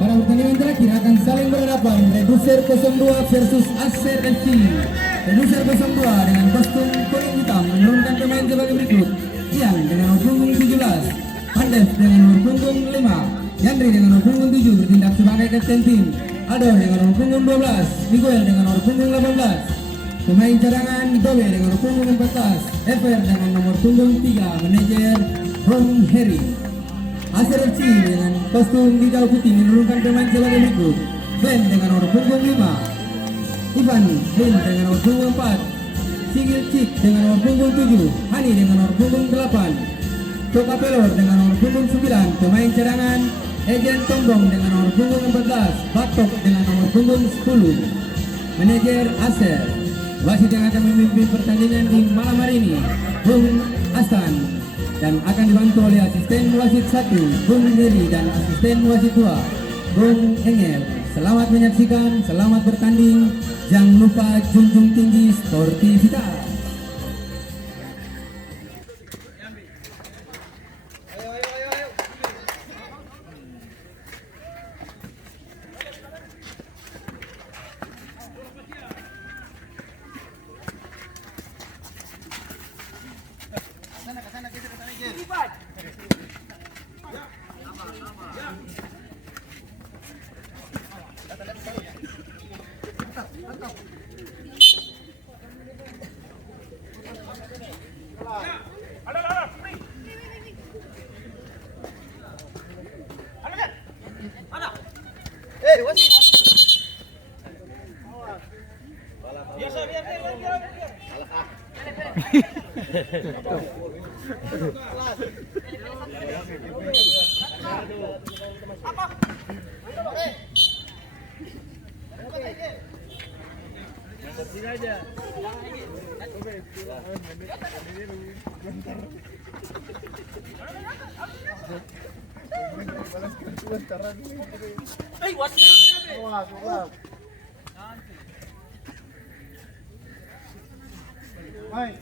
Para pertandingan terakhir akan saling berhadapan Reducer 02 versus Acer FC. Reducer 02 dengan kostum kuning hitam menurunkan pemain sebagai berikut: Ian dengan nomor punggung 17, Andes dengan nomor punggung 5, Yandri dengan nomor punggung 7 bertindak sebagai kapten tim, Ador dengan nomor punggung 12, Miguel dengan nomor punggung 18. Pemain cadangan Dobe dengan nomor punggung 14, Ever dengan nomor punggung 3, manajer Bung Heri. Acer FC dengan kostum hijau putih menurunkan pemain sebagai berikut: Ben dengan nomor punggung 5, Ivan Lin dengan nomor punggung 4, Sigil Cik dengan nomor punggung 7, Hani dengan nomor punggung 8, Coka Pelor dengan nomor punggung 9. Pemain cadangan Ejen Tombong dengan nomor punggung 14, Batok dengan nomor punggung 10. Manajer Acer. Wasit yang akan memimpin pertandingan di malam hari ini Bung Hasan, dan akan dibantu oleh asisten wasit 1 Bung Heri dan asisten wasit 2 Bung Engel. Selamat menyaksikan, selamat bertanding. Jangan lupa junjung tinggi sportivitas. Main.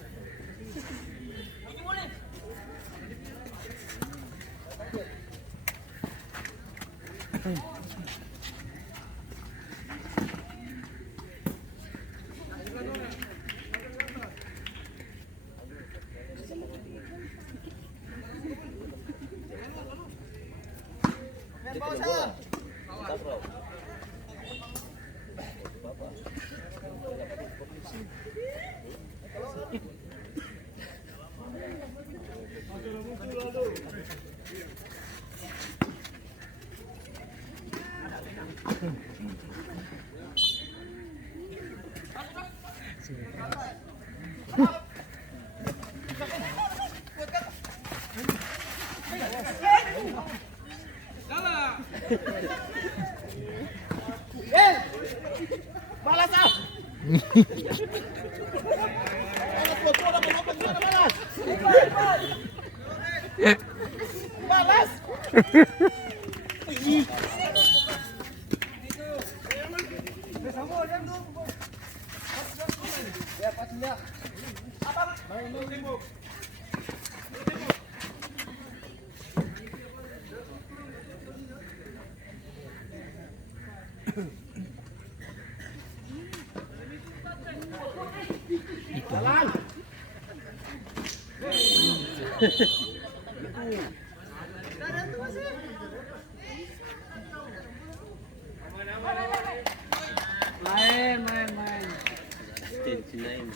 Sinain.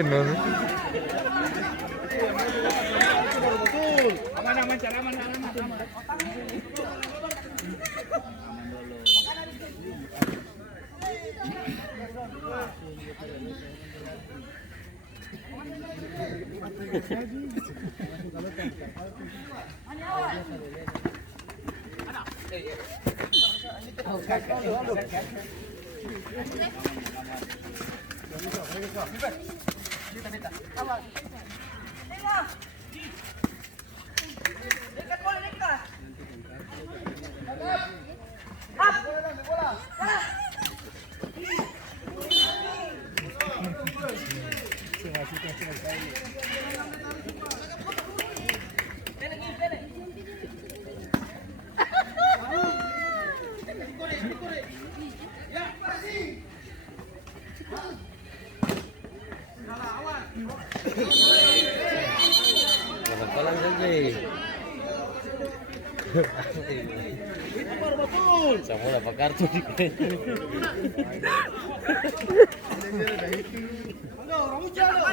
Benar. Aman Cak, aman. Tolong saja. Itu baru betul. Sama dapat kartu di Orang hujan loh.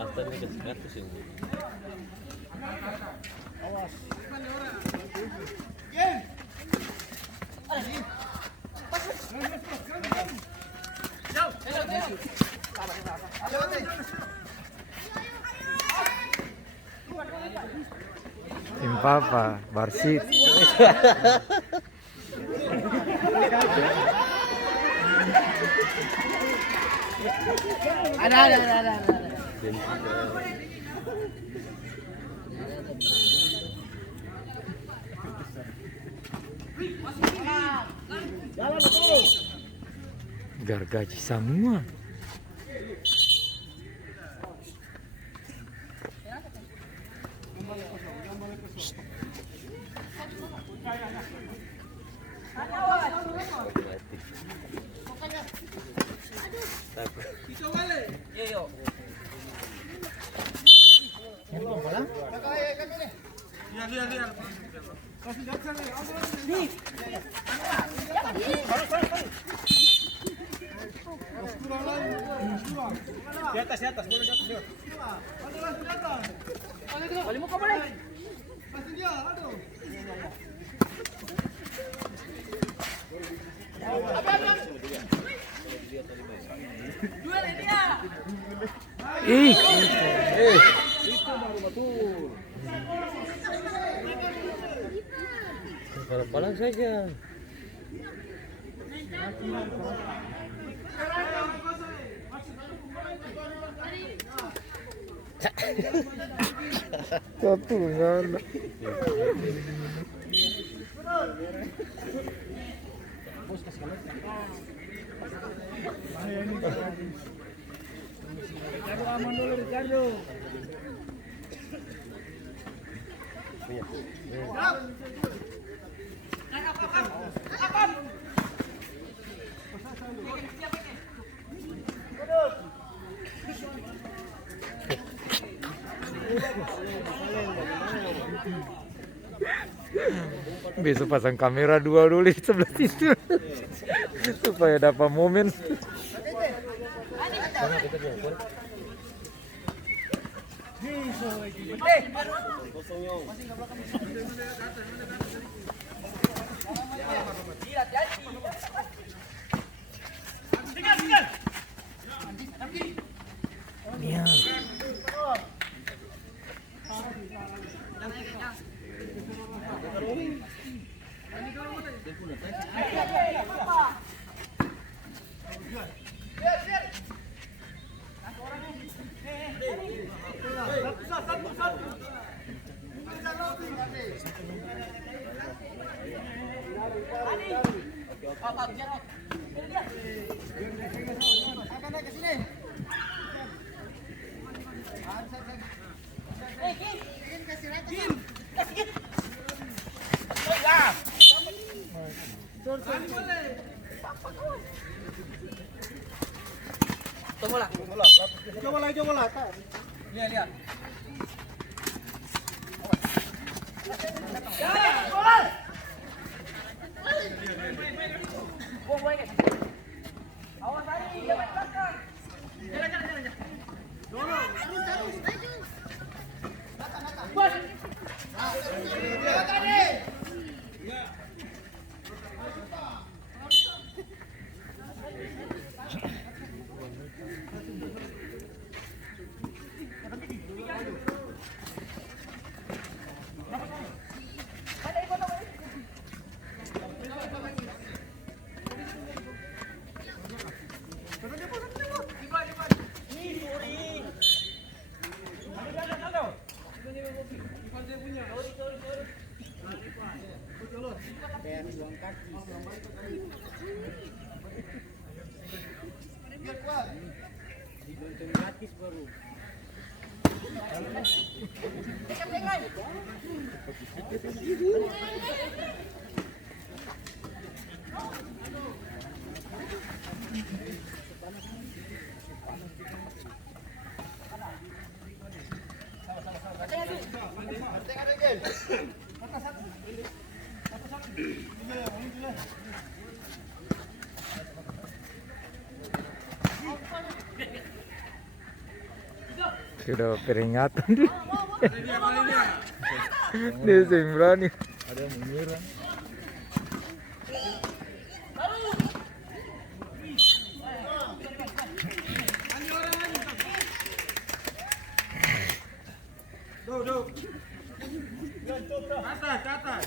After ini kasih kartu sih. Awas. Tim Papa, Barsit. Ada. Jalan betul. Gargaji semua. Di atas, boleh di atas. Balik muka boleh. Pasti dia, aduh. Ih. Itu baru betul. Palang saja. Satu nyala. Ricardo aman dulu, Ricardo. Besok pasang kamera dua dulu di sebelah situ supaya dapat momen. Iya. Coba lah. Lihat. Sudah peringatan dia. Dia sing berani. Ada yang menyerang. Atas.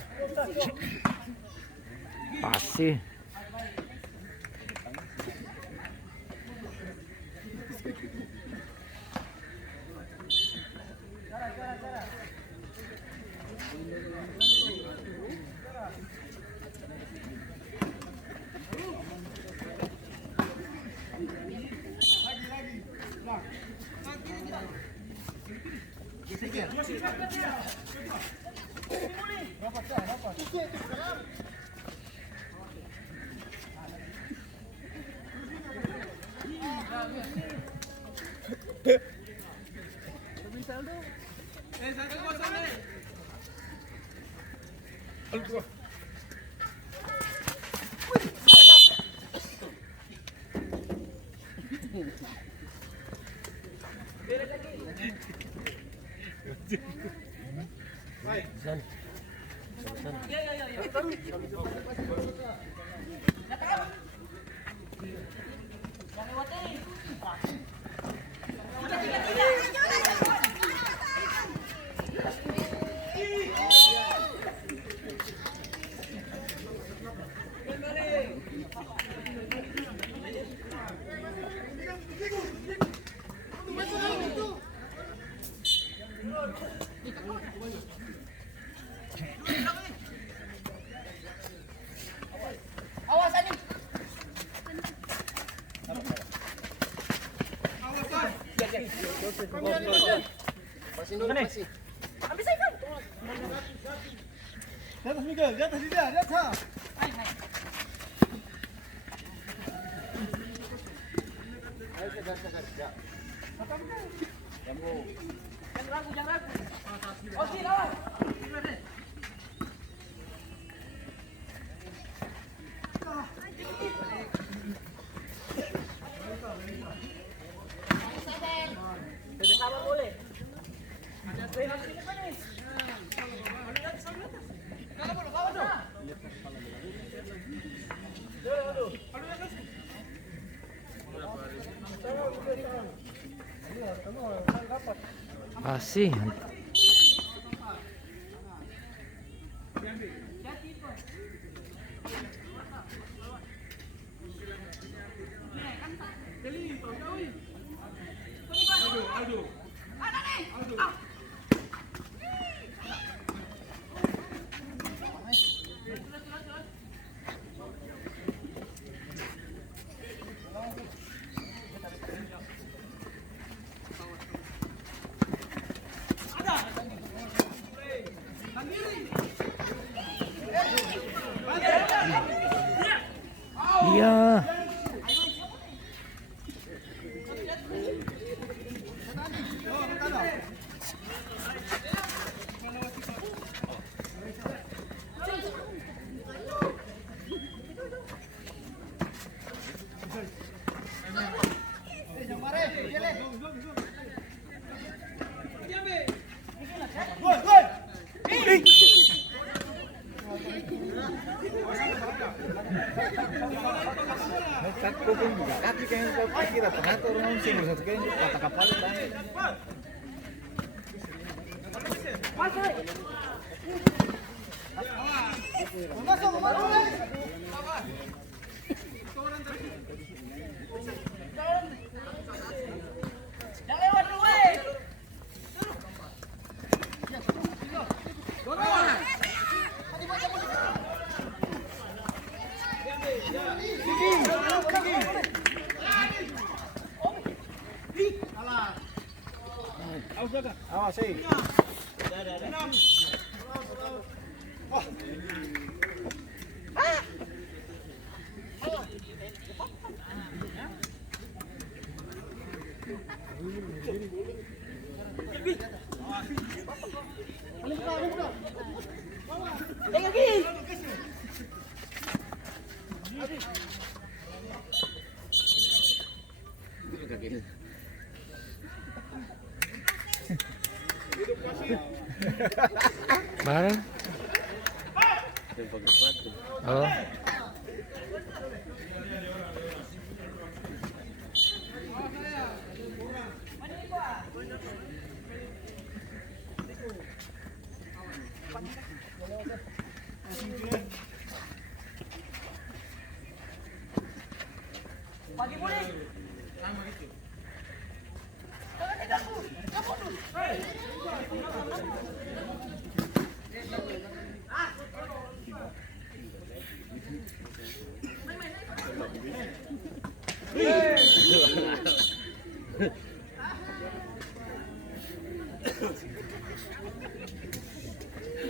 Pasti. Di atas Miguel, di atas dia, di atas. Jangan ragu. Oh, si lawan. Sabar boleh. Ada trainer di depan nih. Masih. Tak kuping juga. Tapi kayaknya kau kira tengah tuh orang sih satu kayaknya kata kapal kan. Awas sih. Barang. Oh. Pagi boleh.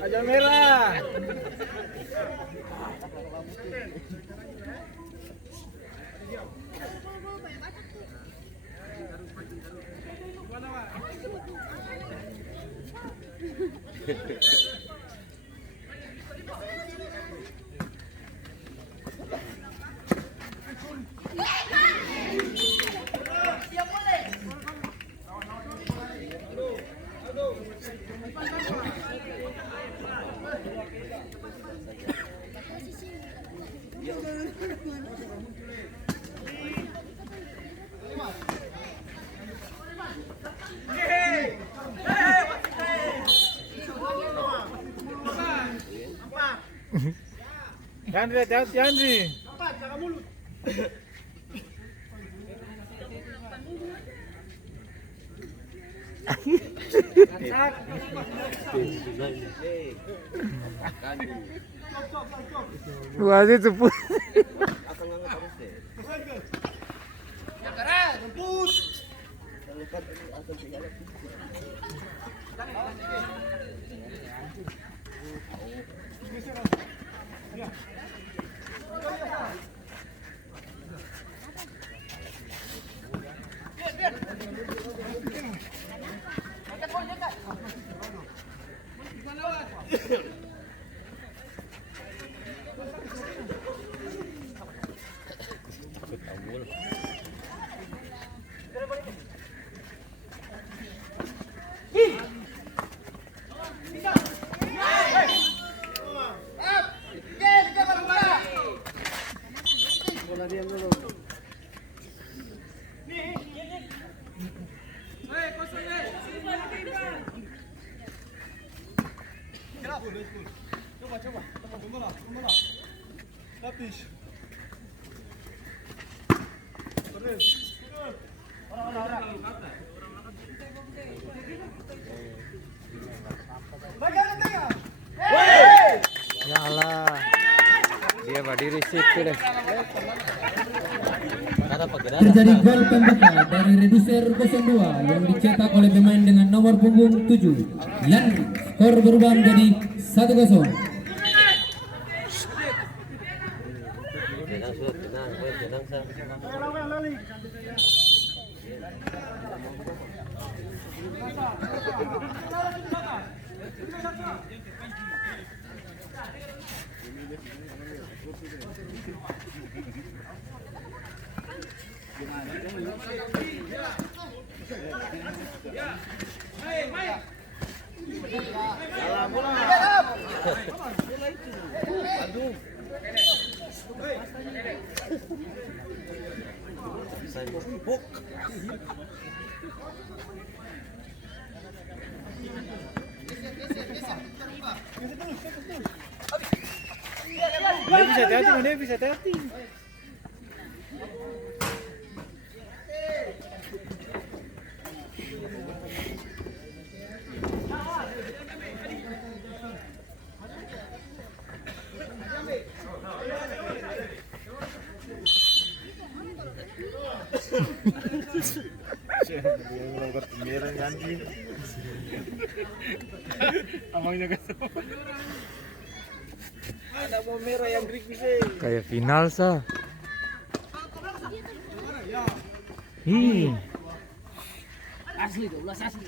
Aja merah. Jangan hati-hati Andri. Wasit sepuluh. Ya Allah, dia berdiri situ deh. Terjadi gol pembuka dari Reduser 02 yang dicetak oleh pemain dengan nomor punggung 7 Yan. Skor berubah menjadi 1-0. Saya buk. Dia bisa hati-hati, dia bisa hati-hati. Dia melakukan pembiaran anjing. Abangnya kesel. Ada mau merah yang gripis Kayak final sah. Ih. Asli 12 asli.